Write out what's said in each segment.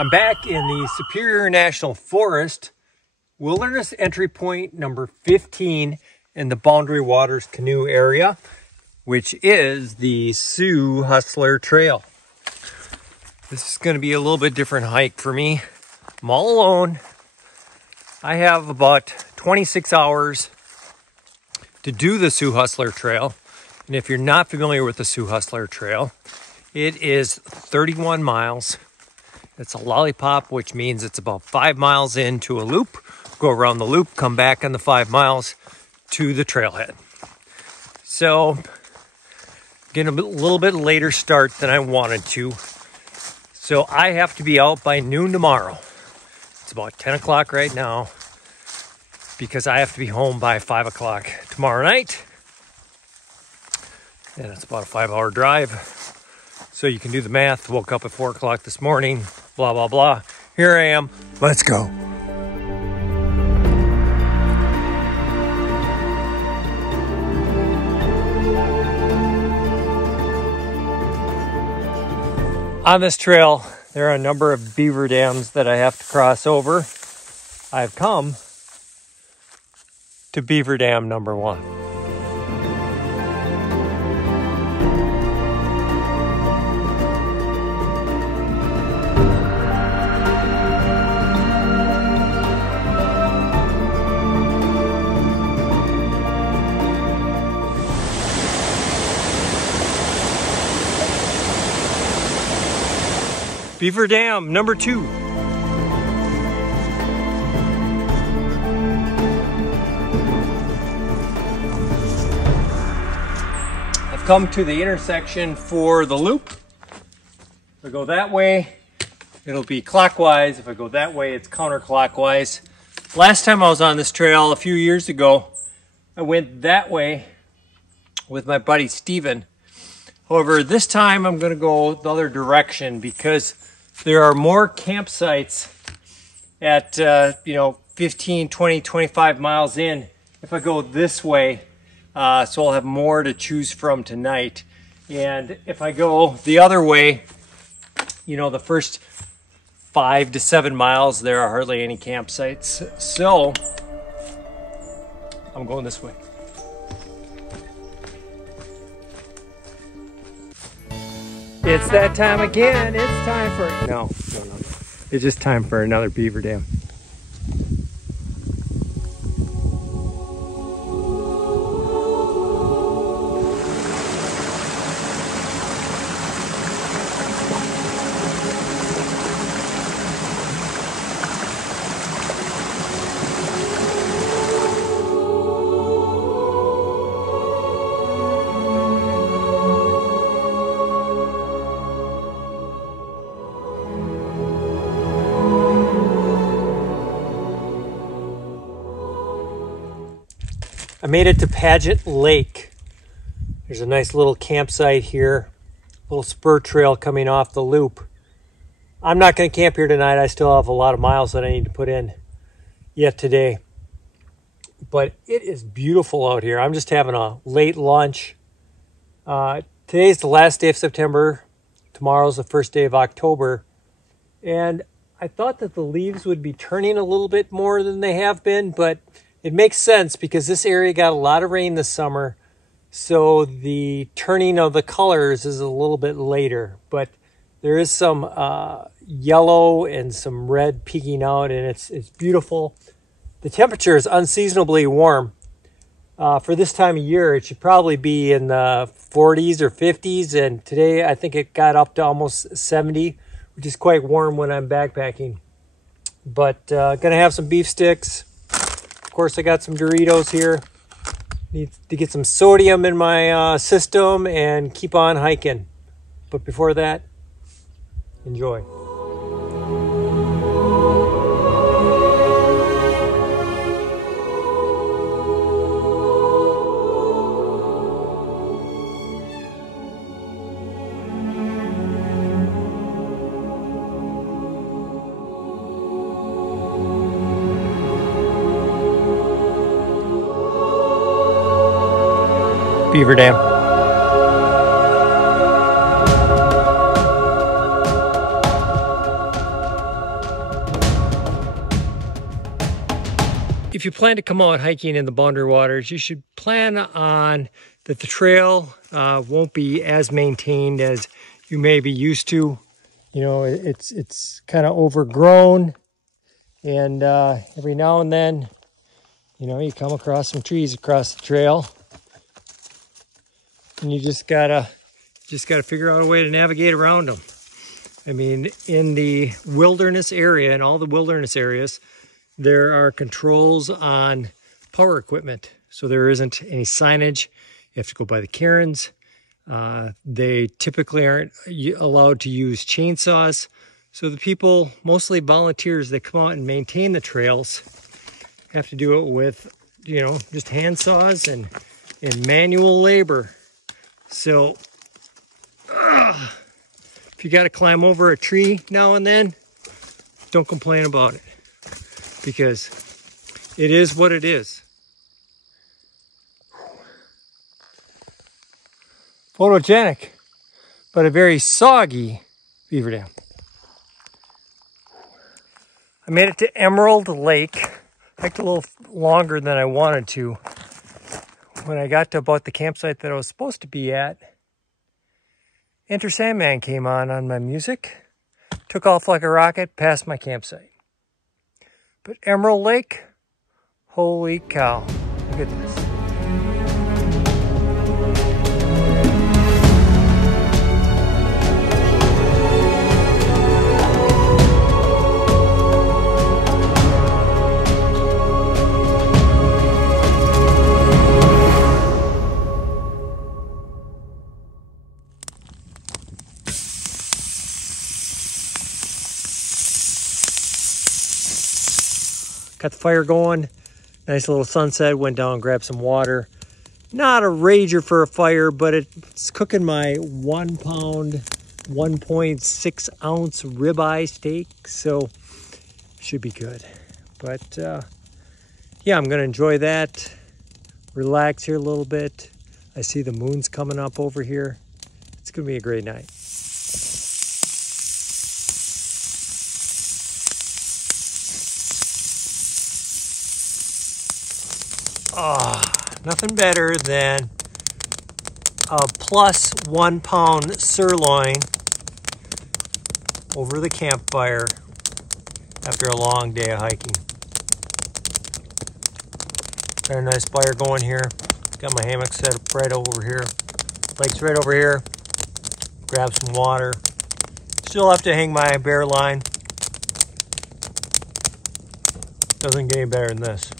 I'm back in the Superior National Forest, Wilderness Entry Point number 15 in the Boundary Waters Canoe area, which is the Sioux-Hustler Trail. This is going to be a little bit different hike for me. I'm all alone. I have about 26 hours to do the Sioux-Hustler Trail. And if you're not familiar with the Sioux-Hustler Trail, it is 31 miles. It's a lollipop, which means it's about 5 miles into a loop. Go around the loop, come back on the 5 miles to the trailhead. So, getting a little bit later start than I wanted to. So I have to be out by noon tomorrow. It's about 10 o'clock right now because I have to be home by 5 o'clock tomorrow night. And it's about a 5-hour drive. So you can do the math. Woke up at 4 o'clock this morning, blah, blah, blah. Here I am. Let's go. On this trail, there are a number of beaver dams that I have to cross over. I've come to beaver dam number 1. Beaver Dam number 2. I've come to the intersection for the loop. If I go that way, it'll be clockwise. If I go that way, it's counterclockwise. Last time I was on this trail a few years ago, I went that way with my buddy Steven. However, this time I'm going to go the other direction because there are more campsites at, 15, 20, 25 miles in if I go this way. So I'll have more to choose from tonight. And if I go the other way, the first 5 to 7 miles, there are hardly any campsites. So I'm going this way. It's that time again. It's time for... No. It's just time for another beaver dam. I made it to Paget Lake. There's a nice little campsite here, little spur trail coming off the loop. I'm not going to camp here tonight. I still have a lot of miles that I need to put in yet today. But it is beautiful out here. I'm just having a late lunch. Today's the last day of September. Tomorrow's the first day of October. And I thought that the leaves would be turning a little bit more than they have been, but it makes sense because this area got a lot of rain this summer, so the turning of the colors is a little bit later. But there is some yellow and some red peeking out, and it's beautiful. The temperature is unseasonably warm. For this time of year, it should probably be in the 40s or 50s, and today I think it got up to almost 70, which is quite warm when I'm backpacking. But gonna have some beef sticks. Of course, I got some Doritos here. Need to get some sodium in my system and keep on hiking. But before that, enjoy. Beaver Dam. if you plan to come out hiking in the Boundary Waters, you should plan on that the trail won't be as maintained as you may be used to. You know, it's kind of overgrown, and every now and then, you know, you come across some trees across the trail, and you just gotta figure out a way to navigate around them. I mean, in the wilderness area, in all the wilderness areas, there are controls on power equipment. So there isn't any signage. You have to go by the cairns. They typically aren't allowed to use chainsaws. So the people, mostly volunteers that come out and maintain the trails, have to do it with, you know, just hand saws and manual labor. So, if you got to climb over a tree now and then, don't complain about it, because it is what it is. Photogenic, but a very soggy beaver dam. I made it to Emerald Lake. Hiked a little longer than I wanted to. When I got to about the campsite that I was supposed to be at, Enter Sandman came on my music, took off like a rocket, past my campsite. But Emerald Lake, holy cow, look at this. Got the fire going, nice little sunset, went down, grabbed some water. Not a rager for a fire, but it's cooking my 1 pound, 1.6 ounce ribeye steak, so should be good. But yeah, I'm gonna enjoy that, relax here a little bit. I see the moon's coming up over here. It's gonna be a great night. Oh, nothing better than a plus 1 pound sirloin over the campfire after a long day of hiking. Got a nice fire going here. Got my hammock set up right over here. Lake's right over here. Grab some water. Still have to hang my bear line. Doesn't get any better than this.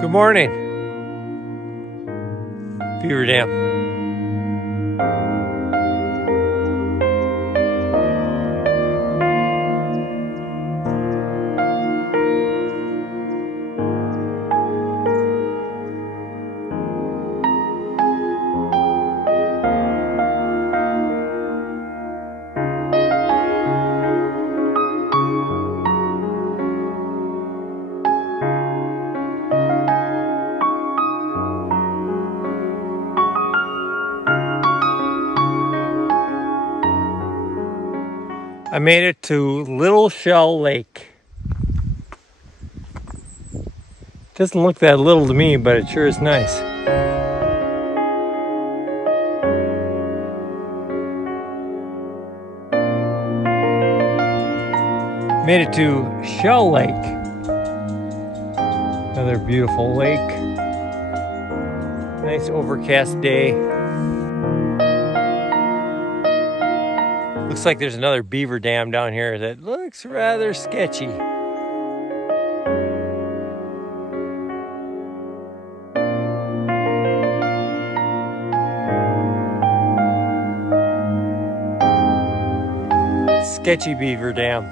Good morning, Beaver Dam. I made it to Little Shell Lake. Doesn't look that little to me, but it sure is nice. Made it to Shell Lake. Another beautiful lake. Nice overcast day. Looks like there's another beaver dam down here that looks rather sketchy. Sketchy beaver dam.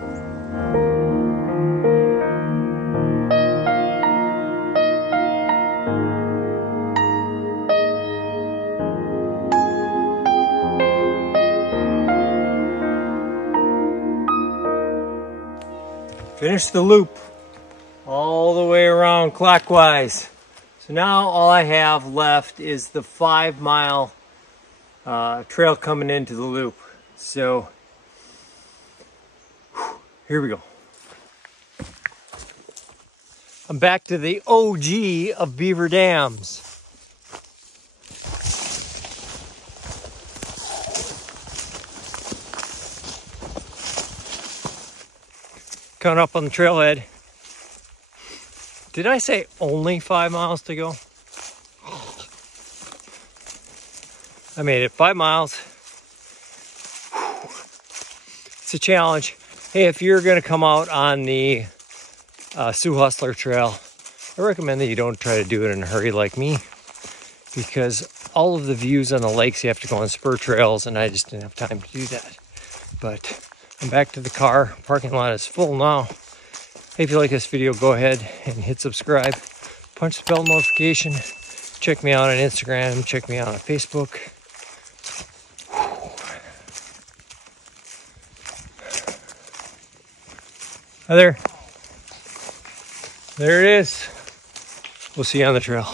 Finished the loop all the way around clockwise. So now all I have left is the 5 mile trail coming into the loop. So here we go. I'm back to the OG of Beaver Dams. Coming up on the trailhead. Did I say only 5 miles to go? I made it 5 miles. It's a challenge. Hey, if you're gonna come out on the Sioux-Hustler Trail, I recommend that you don't try to do it in a hurry like me, because all of the views on the lakes, you have to go on spur trails, and I just didn't have time to do that. But I'm back to the car. Parking lot is full now. Hey, if you like this video, go ahead and hit subscribe. Punch the bell notification. Check me out on Instagram. Check me out on Facebook. Hi there. There it is. We'll see you on the trail.